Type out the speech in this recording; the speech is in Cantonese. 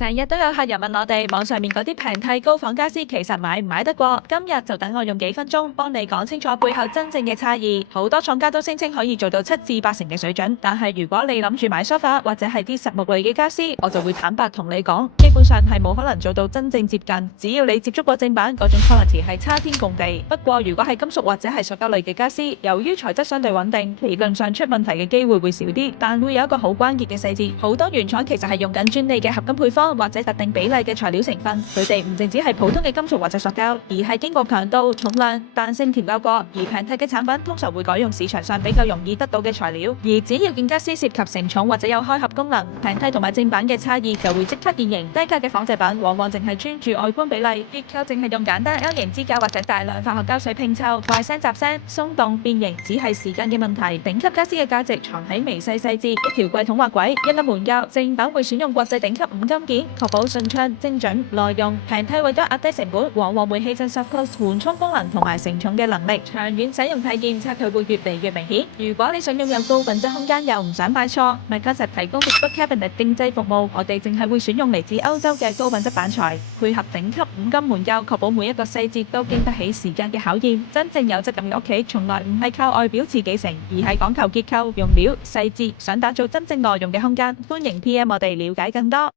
成日都有客人問我哋網上面嗰啲平替高仿家私其實買唔買得過？今日就等我用幾分鐘幫你講清楚背後真正嘅差異。好多廠家都聲稱可以做到7至8成嘅水準，但係如果你諗住買梳化或者係啲實木類嘅家私，我就會坦白同你講，基本上係冇可能做到真正接近。只要你接觸過正版，嗰種 quality 係差天共地。不過如果係金屬或者係塑膠類嘅家私，由於材質相對穩定，理論上出問題嘅機會會少啲，但會有一個好關鍵嘅細節，好多原廠其實係用緊專利嘅合金配方或者特定比例嘅材料成分，佢哋唔淨止係普通嘅金屬或者塑膠，而係經過強度、重量、彈性調校過。而平替嘅產品通常會改用市場上比較容易得到嘅材料，而只要件家私涉及承重或者有開合功能，平替同埋正版嘅差異就會即刻現形。低價嘅仿製品往往淨係專注外觀比例，結構淨係用簡單 L 型支架或者大量化學膠水拼湊，壞聲雜聲、鬆動變形只係時間嘅問題。頂級家私嘅價值藏喺微細細節，一條櫃筒或櫃，一粒門鉸，正版會選用國際頂級五金件，確保順暢、精準、耐用。平替為咗壓低成本，往往會犧牲 subclose 緩衝功能同埋承重嘅能力，長遠使用體驗差距會越嚟越明顯。如果你想擁有高品質空間又唔想買錯，McCloset提供 Bespoke Cabinet 定製服務，我哋淨係會選用嚟自歐洲嘅高品質板材，配合頂級五金門鉸，確保每一個細節都經得起時間嘅考驗。真正有質感嘅屋企，從來唔係靠外表似幾成，而係講求結構、用料、細節。想打造真正耐用嘅空間，歡迎 PM 我哋了解更多。